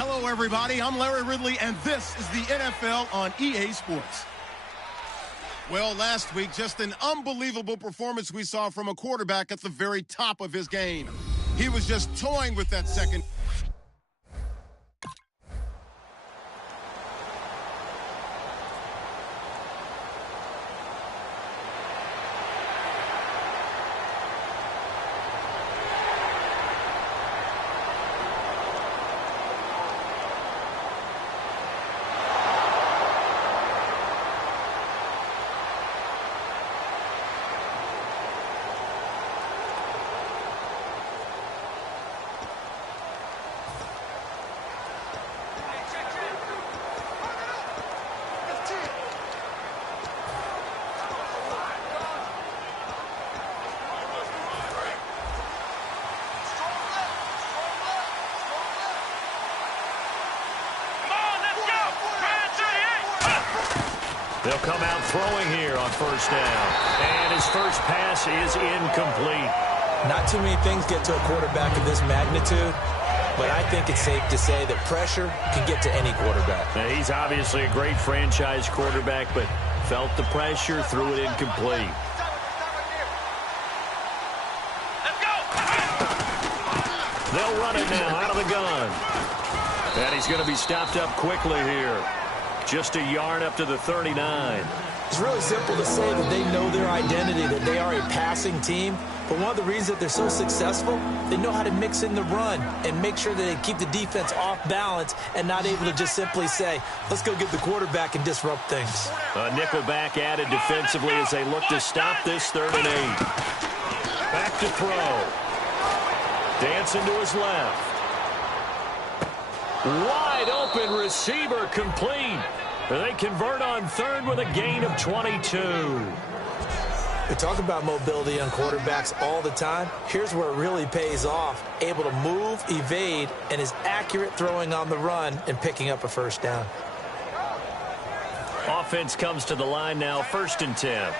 Hello, everybody. I'm Larry Ridley, and this is the NFL on EA Sports. Well, last week, just an unbelievable performance we saw from a quarterback at the very top of his game. He was just toying with that second. They'll come out throwing here on first down. And his first pass is incomplete. Not too many things get to a quarterback of this magnitude, but I think it's safe to say that pressure can get to any quarterback. Now, he's obviously a great franchise quarterback, but felt the pressure, threw it incomplete. They'll run it now out of the gun. And he's going to be stopped up quickly here. Just a yard up to the 39. It's really simple to say that they know their identity, that they are a passing team. But one of the reasons that they're so successful, they know how to mix in the run and make sure that they keep the defense off balance and not able to just simply say, let's go get the quarterback and disrupt things. A nickel back added defensively as they look to stop this 3rd and 8. Back to throw. Dancing to his left. Wide open receiver complete. They convert on 3rd with a gain of 22. We talk about mobility on quarterbacks all the time. Here's where it really pays off. Able to move, evade, and is accurate throwing on the run and picking up a first down. Offense comes to the line now, 1st and 10.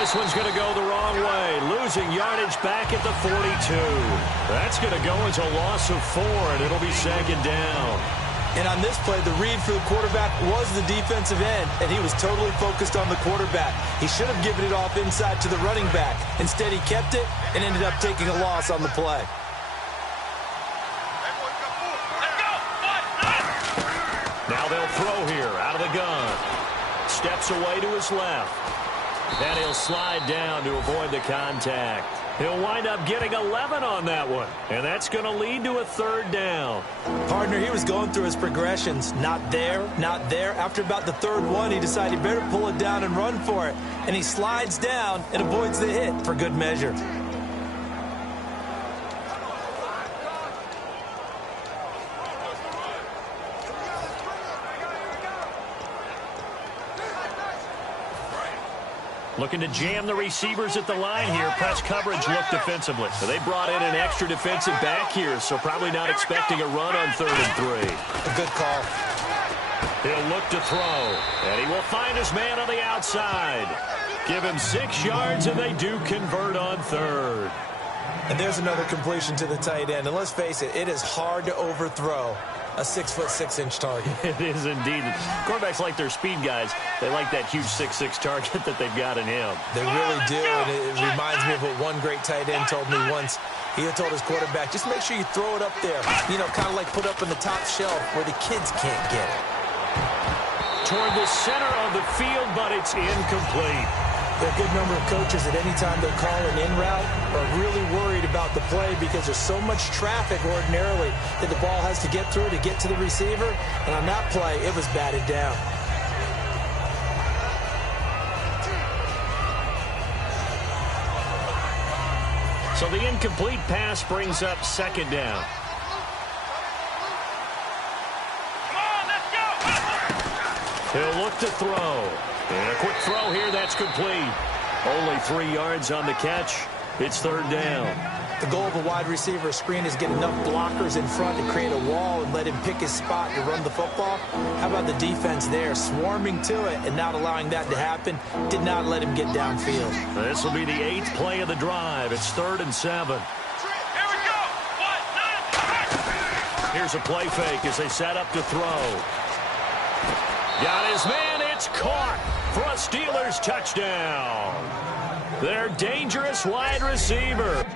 This one's going to go the wrong way. Losing yardage back at the 42. That's going to go as a loss of 4, and it'll be 2nd down. And on this play, the read for the quarterback was the defensive end, and he was totally focused on the quarterback. He should have given it off inside to the running back. Instead, he kept it and ended up taking a loss on the play. Now they'll throw here out of the gun. Steps away to his left. And he'll slide down to avoid the contact. He'll wind up getting 11 on that one. And that's going to lead to a 3rd down. Partner, he was going through his progressions. Not there, not there. After about the 3rd one, he decided he better pull it down and run for it. And he slides down and avoids the hit for good measure. Looking to jam the receivers at the line here. Press coverage look defensively. So they brought in an extra defensive back here, so probably not expecting a run on 3rd and 3. A good call. He'll look to throw, and he will find his man on the outside. Give him 6 yards, and they do convert on 3rd. And there's another completion to the tight end. And let's face it, it is hard to overthrow a 6'6" target. It is indeed. Quarterbacks like their speed guys. They like that huge 6'6" target that they've got in him. They really do, and it reminds me of what one great tight end told me once. He had told his quarterback, just make sure you throw it up there. You know, kind of like put up in the top shelf where the kids can't get it. Toward the center of the field, but it's incomplete. There are a good number of coaches that any time they'll call an in route are really worried about the play because there's so much traffic ordinarily that the ball has to get through to get to the receiver. And on that play, it was batted down. So the incomplete pass brings up 2nd down. He'll look to throw. And a quick throw here, that's complete. Only 3 yards on the catch. It's 3rd down. The goal of a wide receiver screen is get enough blockers in front to create a wall and let him pick his spot to run the football. How about the defense there, swarming to it and not allowing that to happen? Did not let him get downfield. This will be the 8th play of the drive. It's 3rd and 7. Here's a play fake as they set up to throw. Got his man. It's caught for a Steelers touchdown. Their dangerous wide receiver.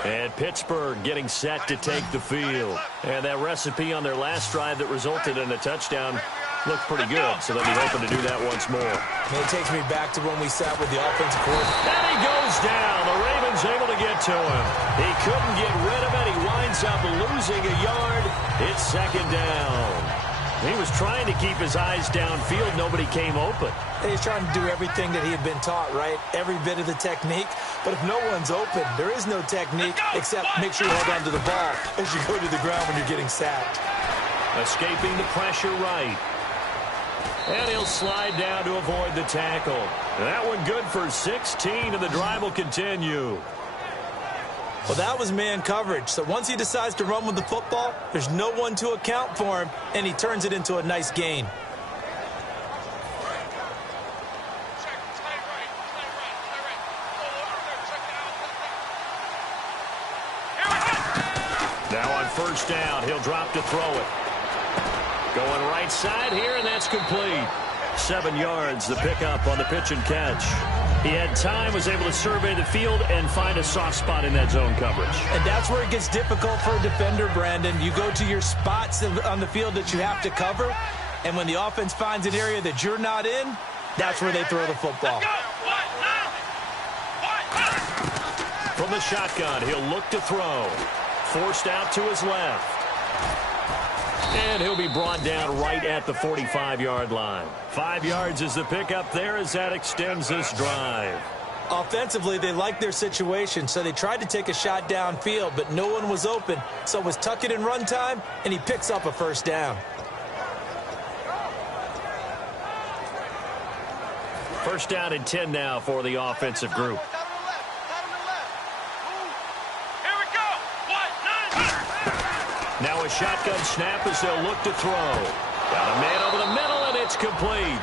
And Pittsburgh getting set to take the field. And that recipe on their last drive that resulted in a touchdown looked pretty good, so they'll be hoping to do that once more. It takes me back to when we sat with the offensive coordinator. And he goes down. The Ravens able to get to him. He couldn't get rid of it. He winds up losing a yard. It's 2nd down. He was trying to keep his eyes downfield. Nobody came open. He's trying to do everything that he had been taught, right? Every bit of the technique. But if no one's open, there is no technique except make sure you hold on to the ball as you go to the ground when you're getting sacked. Escaping the pressure right. And he'll slide down to avoid the tackle. That one good for 16, and the drive will continue. Well, that was man coverage. So once he decides to run with the football, there's no one to account for him, and he turns it into a nice gain. Now on 1st down, he'll drop to throw it. Going right side here, and that's complete. 7 yards, the pickup on the pitch and catch. He had time, was able to survey the field and find a soft spot in that zone coverage. And that's where it gets difficult for a defender, Brandon. You go to your spots on the field that you have to cover, and when the offense finds an area that you're not in, that's where they throw the football. From the shotgun, he'll look to throw. Forced out to his left. And he'll be brought down right at the 45-yard line. 5 yards is the pickup there as that extends this drive. Offensively, they liked their situation, so they tried to take a shot downfield, but no one was open. So it was tuck it in run time, and he picks up a 1st down. 1st down and 10 now for the offensive group. Now a shotgun snap as they'll look to throw. Got a man over the middle, and it's complete.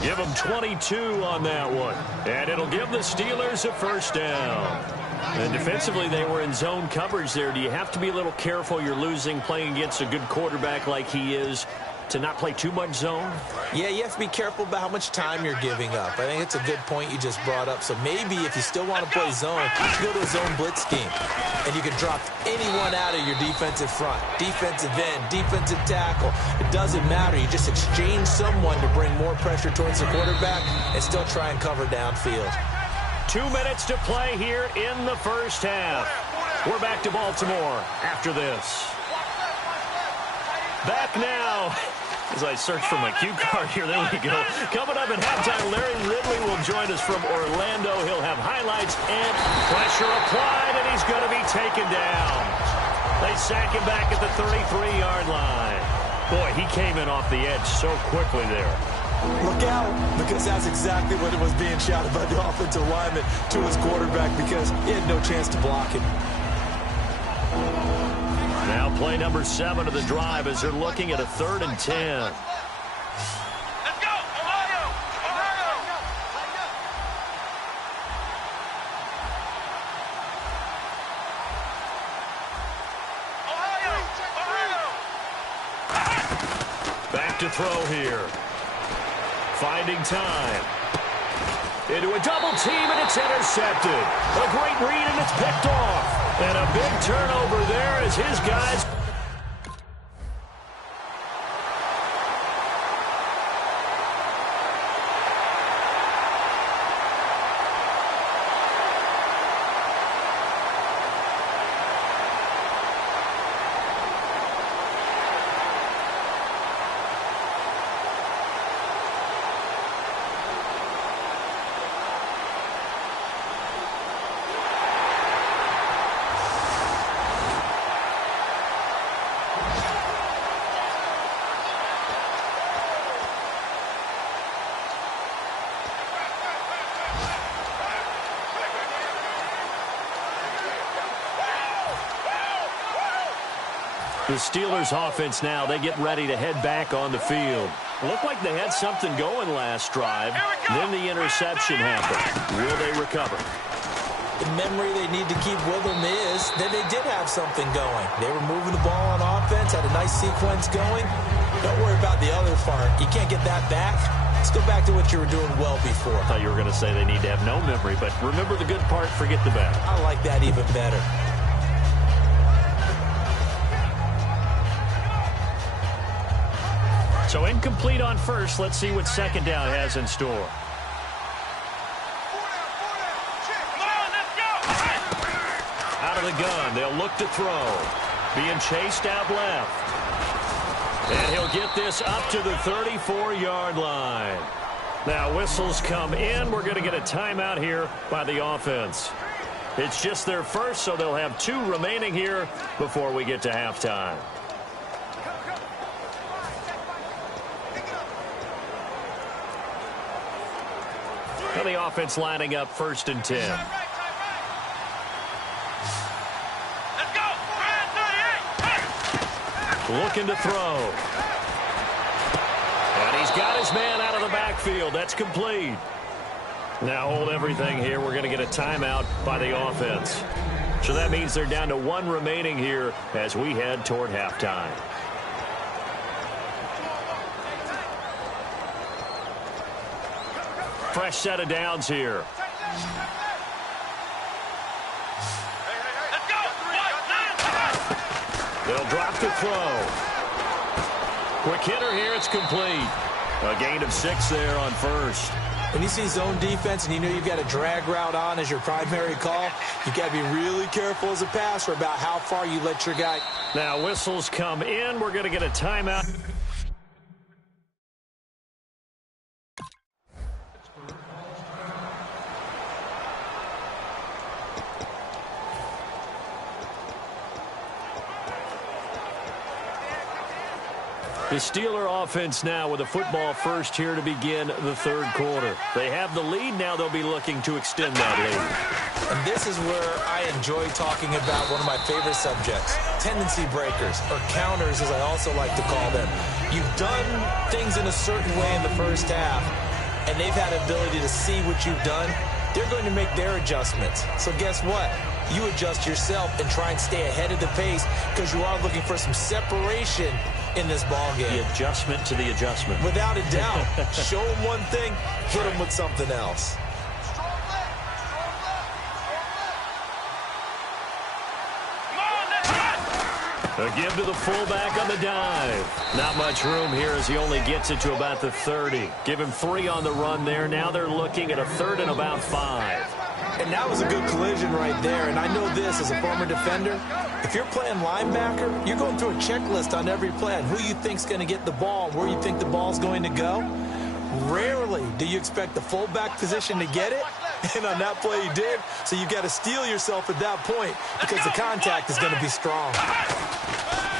Give them 22 on that one. And it'll give the Steelers a 1st down. And defensively, they were in zone coverage there. Do you have to be a little careful? You're losing, playing against a good quarterback like he is, to not play too much zone? Yeah, you have to be careful about how much time you're giving up. I think it's a good point you just brought up. So maybe if you still want to play zone, you go to a zone blitz scheme. And you can drop anyone out of your defensive front. Defensive end, defensive tackle. It doesn't matter. You just exchange someone to bring more pressure towards the quarterback and still try and cover downfield. 2 minutes to play here in the 1st half. We're back to Baltimore after this. Back now. As I search for my cue card here, there we go. Coming up at halftime, Larry Ridley will join us from Orlando. He'll have highlights and pressure applied, and he's going to be taken down. They sack him back at the 33-yard line. Boy, he came in off the edge so quickly there. Look out, because that's exactly what it was being shouted by the offensive lineman to his quarterback because he had no chance to block him. Now play number 7 of the drive as they're looking at a 3rd and 10. Let's go, Ohio! Ohio! Ohio! to throw here. Finding time. Into a double team, and it's intercepted. A great read, and it's picked off. And a big turnover there as his guys... The Steelers offense now, they get ready to head back on the field. Looked like they had something going last drive. Then the interception happened. Will they recover? The memory they need to keep with them is that they did have something going. They were moving the ball on offense, had a nice sequence going. Don't worry about the other part. You can't get that back. Let's go back to what you were doing well before. I thought you were going to say they need to have no memory, but remember the good part, forget the bad. I like that even better. So incomplete on first. Let's see what second down has in store. Out of the gun. They'll look to throw. Being chased out left. And he'll get this up to the 34-yard line. Now whistles come in. We're going to get a timeout here by the offense. It's just their first, so they'll have 2 remaining here before we get to halftime. And the offense lining up 1st and 10. Let's go. Looking to throw. And he's got his man out of the backfield. That's complete. Now hold everything here. We're going to get a timeout by the offense. So that means they're down to 1 remaining here as we head toward halftime. Fresh set of downs here. They'll drop the throw. Quick hitter here. It's complete. A gain of 6 there on first. When you see zone defense and you know you've got a drag route on as your primary call, you've got to be really careful as a passer about how far you let your guy. Now whistles come in. We're going to get a timeout. The Steeler offense now with a football first here to begin the 3rd quarter. They have the lead. Now they'll be looking to extend that lead. And this is where I enjoy talking about one of my favorite subjects, tendency breakers, or counters as I also like to call them. You've done things in a certain way in the first half, and they've had ability to see what you've done. They're going to make their adjustments. So guess what? You adjust yourself and try and stay ahead of the pace because you are looking for some separation in this ball game. The adjustment to the adjustment. Without a doubt. Show them one thing, hit them with something else. A give to the fullback on the dive. Not much room here as he only gets it to about the 30. Give him 3 on the run there. Now they're looking at a 3rd and about 5. And that was a good collision right there. And I know this as a former defender. If you're playing linebacker, you're going through a checklist on every play on who you think's going to get the ball, where you think the ball's going to go. Rarely do you expect the fullback position to get it. And on that play he did. So you've got to steel yourself at that point because the contact is going to be strong.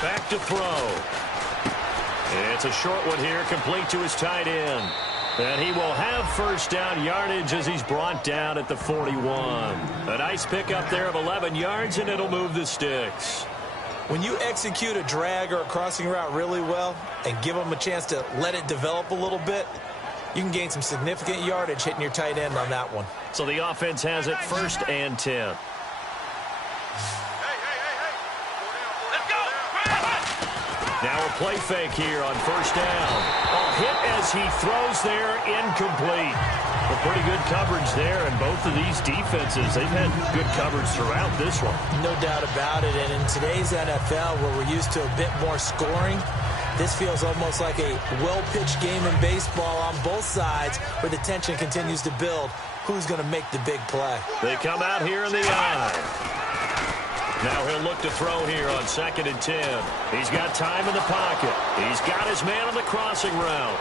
Back to throw. It's a short one here, complete to his tight end. And he will have first down yardage as he's brought down at the 41. A nice pickup there of 11 yards, and it'll move the sticks. When you execute a drag or a crossing route really well and give them a chance to let it develop a little bit, you can gain some significant yardage hitting your tight end on that one. So the offense has it 1st and 10. Now a play fake here on first down. Oh, hit as he throws there, incomplete. A pretty good coverage there, and both of these defenses, they've had good coverage throughout this one. No doubt about it, and in today's NFL, where we're used to a bit more scoring, this feels almost like a well-pitched game in baseball on both sides where the tension continues to build. Who's going to make the big play? They come out here in the eye. Now he'll look to throw here on 2nd and 10. He's got time in the pocket. He's got his man on the crossing route.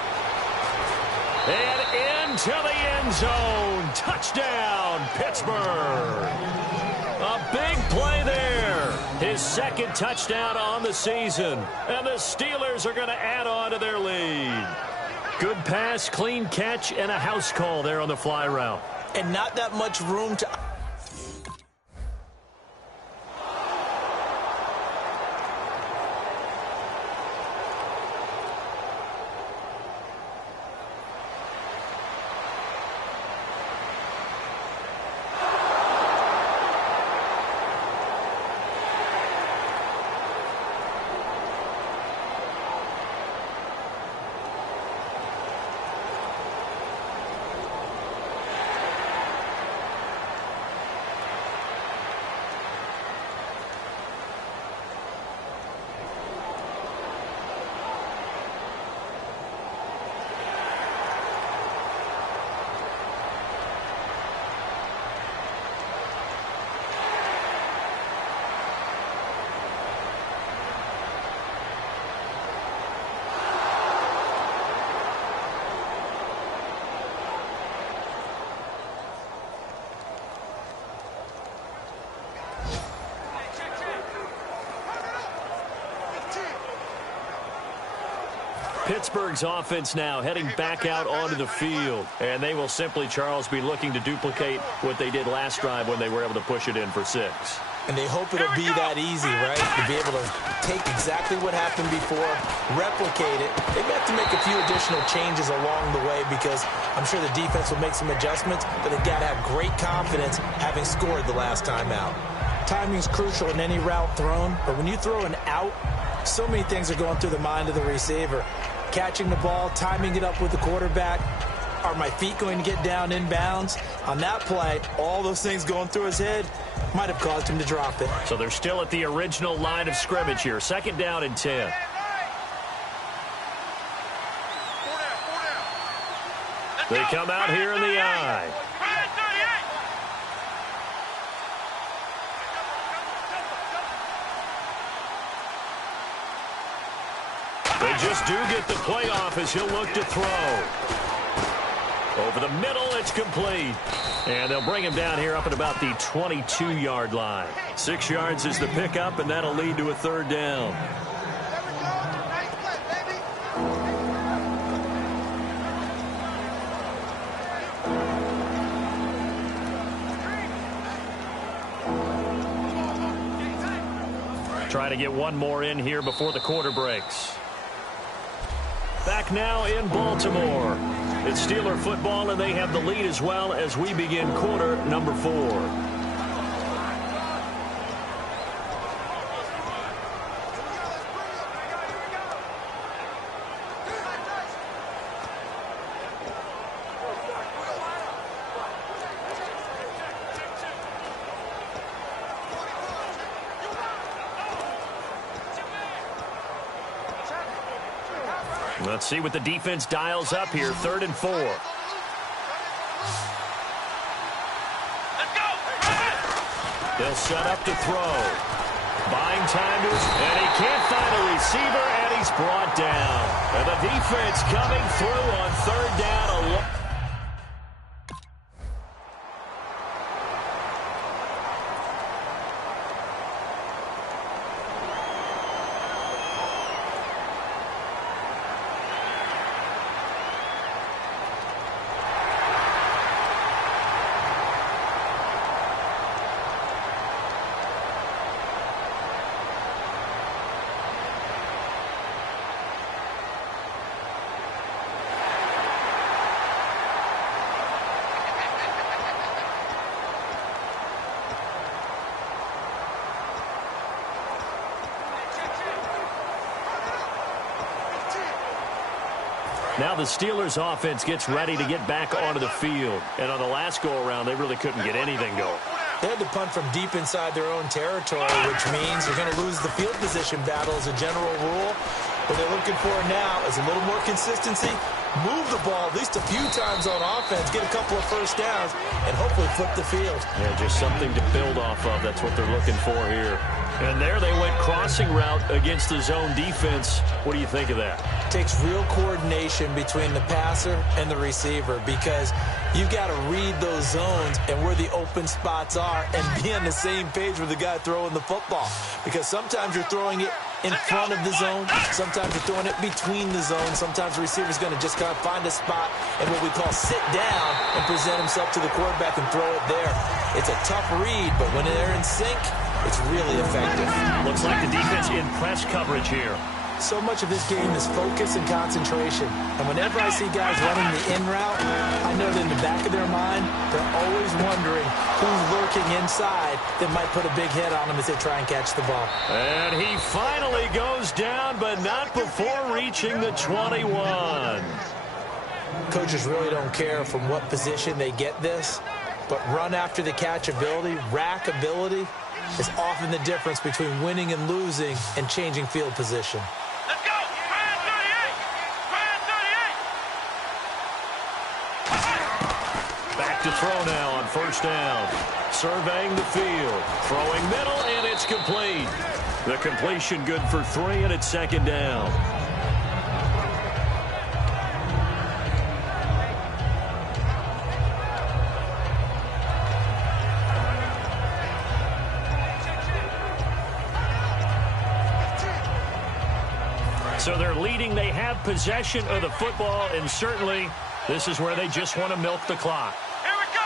And into the end zone. Touchdown, Pittsburgh. A big play there. His 2nd touchdown on the season. And the Steelers are going to add on to their lead. Good pass, clean catch, and a house call there on the fly route. And not that much room to... Pittsburgh's offense now heading back out onto the field. And they will simply, Charles, be looking to duplicate what they did last drive when they were able to push it in for 6. And they hope it'll be that easy, right? To be able to take exactly what happened before, replicate it. They may have to make a few additional changes along the way because I'm sure the defense will make some adjustments, but they've got to have great confidence having scored the last time out. Timing is crucial in any route thrown, but when you throw an out, so many things are going through the mind of the receiver. Catching the ball, timing it up with the quarterback. Are my feet going to get down in bounds? On that play, all those things going through his head might have caused him to drop it. So they're still at the original line of scrimmage here. 2nd down and 10. They come out here in the eye. They just do get the play off as he'll look to throw. Over the middle, it's complete. And they'll bring him down here up at about the 22-yard line. 6 yards is the pickup, and that'll lead to a 3rd down. Trying to get one more in here before the quarter breaks. Back now in Baltimore. It's Steeler football, and they have the lead as well as we begin quarter number 4. Let's see what the defense dials up here. 3rd and 4. Let's go! They'll set up to throw. Buying time to his, and he can't find a receiver, and he's brought down. And the defense coming through on 3rd down. Now the Steelers offense gets ready to get back onto the field. And on the last go-around, they really couldn't get anything going. They had to punt from deep inside their own territory, which means they're going to lose the field position battle as a general rule. What they're looking for now is a little more consistency, move the ball at least a few times on offense, get a couple of first downs, and hopefully flip the field. Yeah, just something to build off of. That's what they're looking for here. And there they went crossing route against the zone defense. What do you think of that? It takes real coordination between the passer and the receiver because you've got to read those zones and where the open spots are and be on the same page with the guy throwing the football. Because sometimes you're throwing it in front of the zone. Sometimes you're throwing it between the zones. Sometimes the receiver's going to just kind of find a spot and what we call sit down and present himself to the quarterback and throw it there. It's a tough read, but when they're in sync, it's really effective. Looks like the defense in press coverage here. So much of this game is focus and concentration. And whenever I see guys running the in route, I know that in the back of their mind, they're always wondering who's lurking inside that might put a big hit on them as they try and catch the ball. And he finally goes down, but not before reaching the 21. Coaches really don't care from what position they get this, but run after the catch ability, rack ability, is often the difference between winning and losing and changing field position. Let's go! Brand 38! Brand 38! Back to throw now on first down. Surveying the field. Throwing middle, and it's complete. The completion good for 3, and it's second down. So they're leading. They have possession of the football, and certainly this is where they just want to milk the clock. Here we go!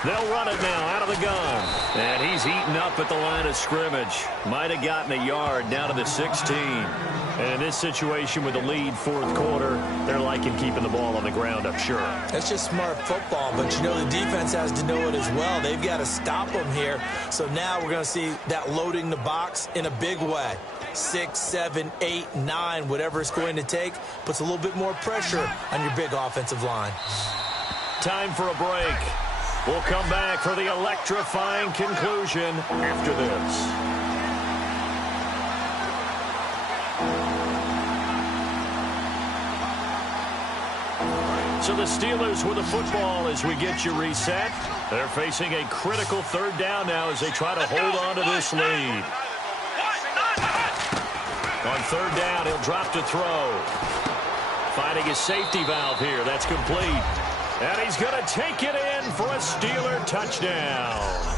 1, 9, They'll run it now out of the gun. And he's eaten up at the line of scrimmage. Might have gotten a yard down to the 16. And in this situation with the lead fourth quarter, they're liking keeping the ball on the ground, I'm sure. That's just smart football, but you know the defense has to know it as well. They've got to stop them here. So now we're going to see that loading the box in a big way. 6, 7, 8, 9, whatever it's going to take, puts a little bit more pressure on your big offensive line. Time for a break. We'll come back for the electrifying conclusion after this. So the Steelers with the football as we get you reset. They're facing a critical third down now as they try to hold on to this lead. On third down, he'll drop to throw. Finding his safety valve here. That's complete. And he's going to take it in for a Steeler touchdown.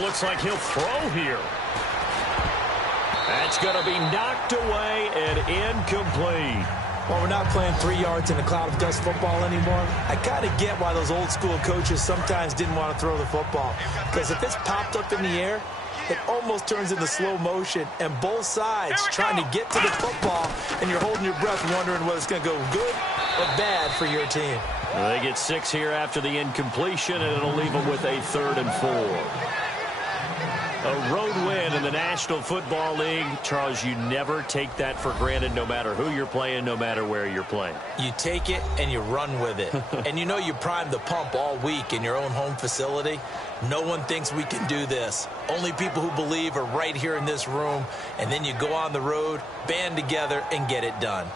Looks like he'll throw here. That's going to be knocked away and incomplete. Well, we're not playing 3 yards in a cloud of dust football anymore. I kind of get why those old school coaches sometimes didn't want to throw the football. Because if it's popped up in the air, it almost turns into slow motion. And both sides trying to get to the football, and you're holding your breath wondering whether it's going to go good or bad for your team. Well, they get 6 here after the incompletion, and it'll leave them with a 3rd and 4. A road win in the National Football League. Charles, you never take that for granted, no matter who you're playing, no matter where you're playing. You take it and you run with it. And you know you primed the pump all week in your own home facility. No one thinks we can do this. Only people who believe are right here in this room. And then you go on the road, band together, and get it done.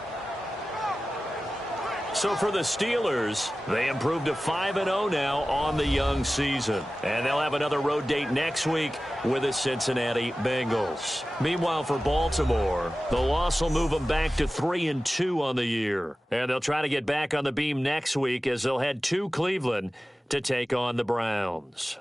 So for the Steelers, they improved to 5-0 now on the young season. And they'll have another road date next week with the Cincinnati Bengals. Meanwhile, for Baltimore, the loss will move them back to 3-2 on the year. And they'll try to get back on the beam next week as they'll head to Cleveland to take on the Browns.